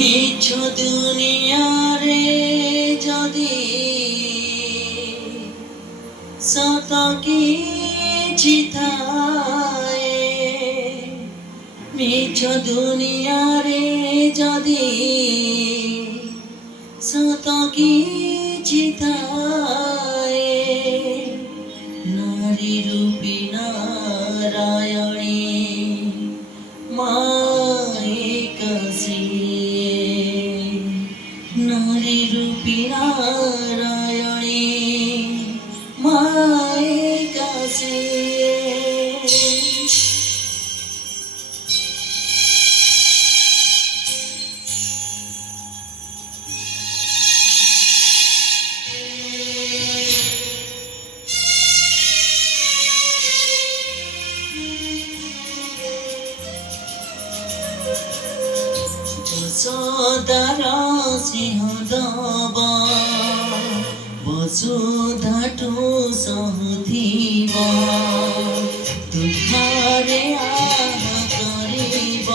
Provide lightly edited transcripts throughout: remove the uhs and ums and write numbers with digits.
মিছ দুনিয়ারে যদি সত কিছু থাকে, মিছ দুনিয়ারে যদি সত কিছু থাকে, নারী রূপী নারায়ণী মায়ে কাশিয়ে, নারী রূপী নারায়ণী মায়ে কাশিয়ে। বসুধার সিংহদব বসুধাঠু সহুথিব, দুঃখরে আহ করিব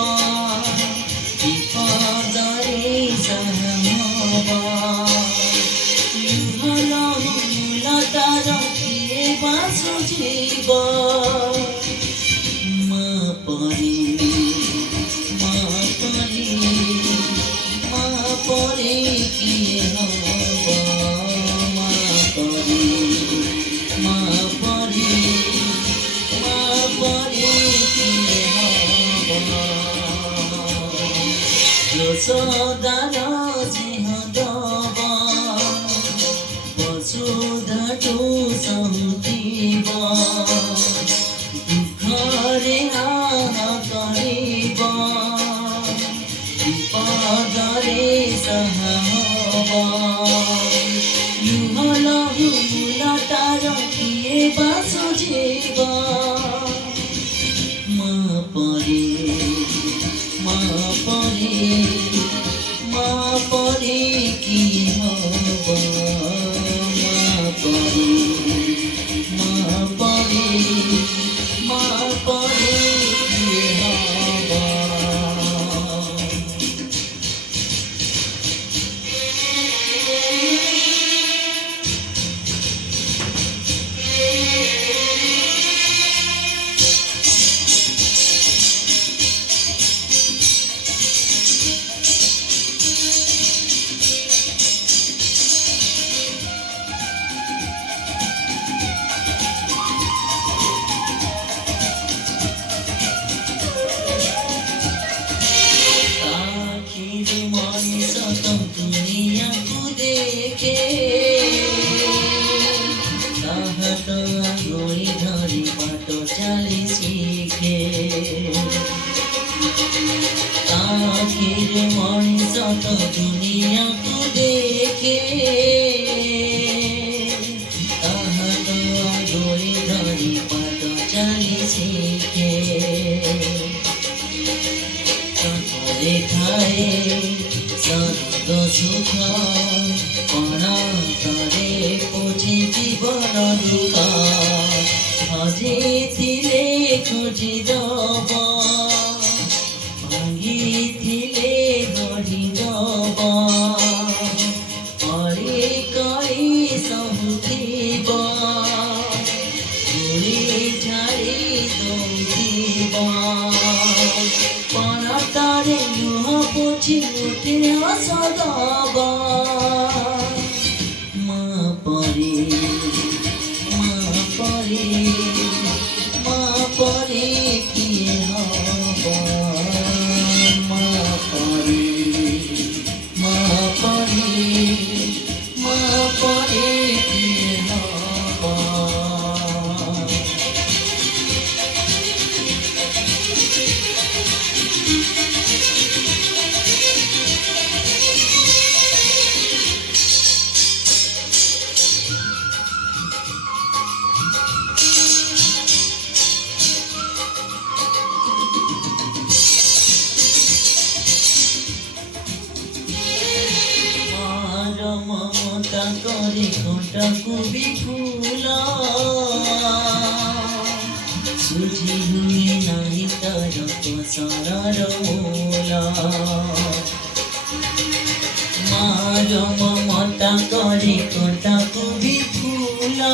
বিপদরে সাহব। লুহল লতার কিଏ ବା ସୁଝିବ, ମା ପରି ମା ପରି মা পরে কিଏ হব, মা পরে মা পরে মা পরে কিଏ হব। যশোদার সিংহদব বসুধাঠু সহুথিব, দুঃখরে আহ করিব বিপদরে সাহব। লুহল লতার কিଏ ବା ସୁଝିବ, মা পরে মা পরে মা পরে কিଏ হব, মা পরে মা পরে মা পরে কিଏ হব। দুনিয়াକୁ দেখে তাহাত আঙুଳି ধରି ବାଟ ଚାଲି ଶିଖେ, ଆଖିରେ ମଣିଷ ତ ଦୁନିଆକୁ ଦେଖେ, ତାହାତ ଆঙୁଳି ଧରି ବାଟ ଚାଲି ଶିଖେ। ତାପରେ ଥାଏ স্বর্গ সুখ অনান্তরে খোঁজে জীবন দুঃখ, হজিছিলে খোঁজিদব ভাঙিছিলে গঢ়িদব, কৰি কৰি সহুথিব ঘূৰি ঝাৰি দৌৰিব। পৰতাৰে মুহ পুছি উঠে হসদব, মা পরে মা পরে মা পরে কিଏ হব, মা পরে মা পরে মা পরে কিଏ হব। মমতা করে ঘটাକୁ বিপুল সুঝি হুয়ে নাহি তার কসরার মূল। মমতা করে কোটাকু বিপুলা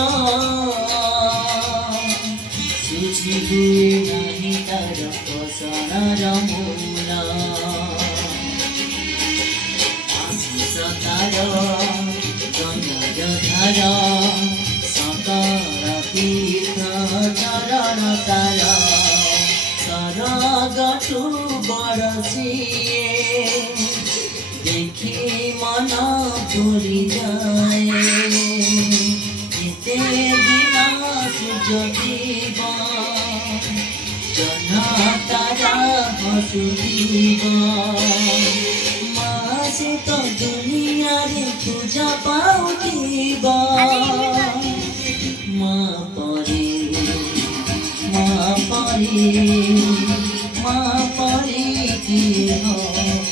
সুঝি হুয়ে নাহি তার কসনার মূলা আশিস তার গঙ্গাধার সকার তীর্থ চরণ তার সরগঠু বরসিয়ে দেখি মন ভুলি যায় যেতে বিনা সূর্য দিব জহ্ন তারা হসুলিব মাসে তো দুনিয়ারে পূজা পাউথিব মা পরে মা পরে মা পরে কি হব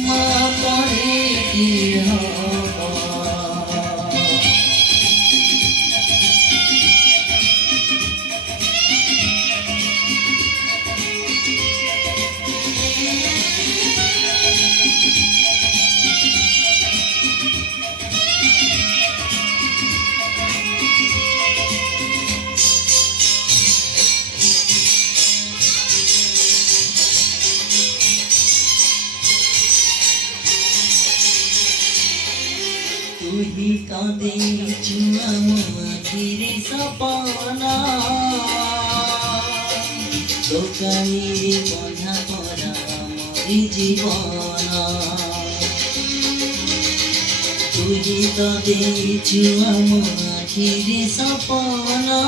মা পরে কি হব তুহি কাঁদে চুয়া মাখিরে সপনা দোকানিরে বন্ধা করা মরি জীবন তুহি কাঁদে চুয়া মাখিরে সপনা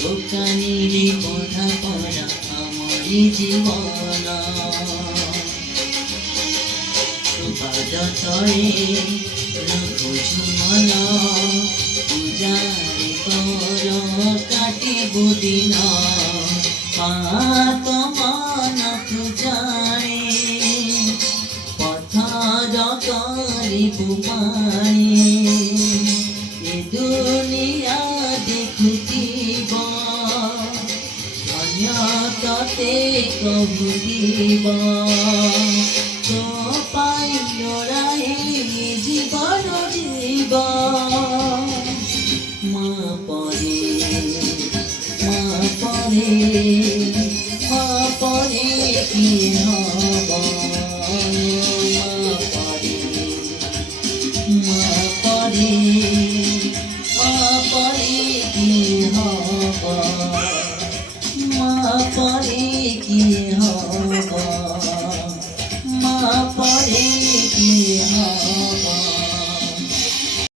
দোকানিরে বন্ধা করা মরি জীবন তরে রঘুছু মন পূজারে কর কাটিব দিন পাত মন পূজারে পথর করিব পানি এ দুনিয়া দেখুথিব অন্য ততে কহুথিব তো পাই লড়াই জীবন জীব মা পরে মা পরে মা পরে কি হব মা পরে মা পরে কি হব মা পরে কি হব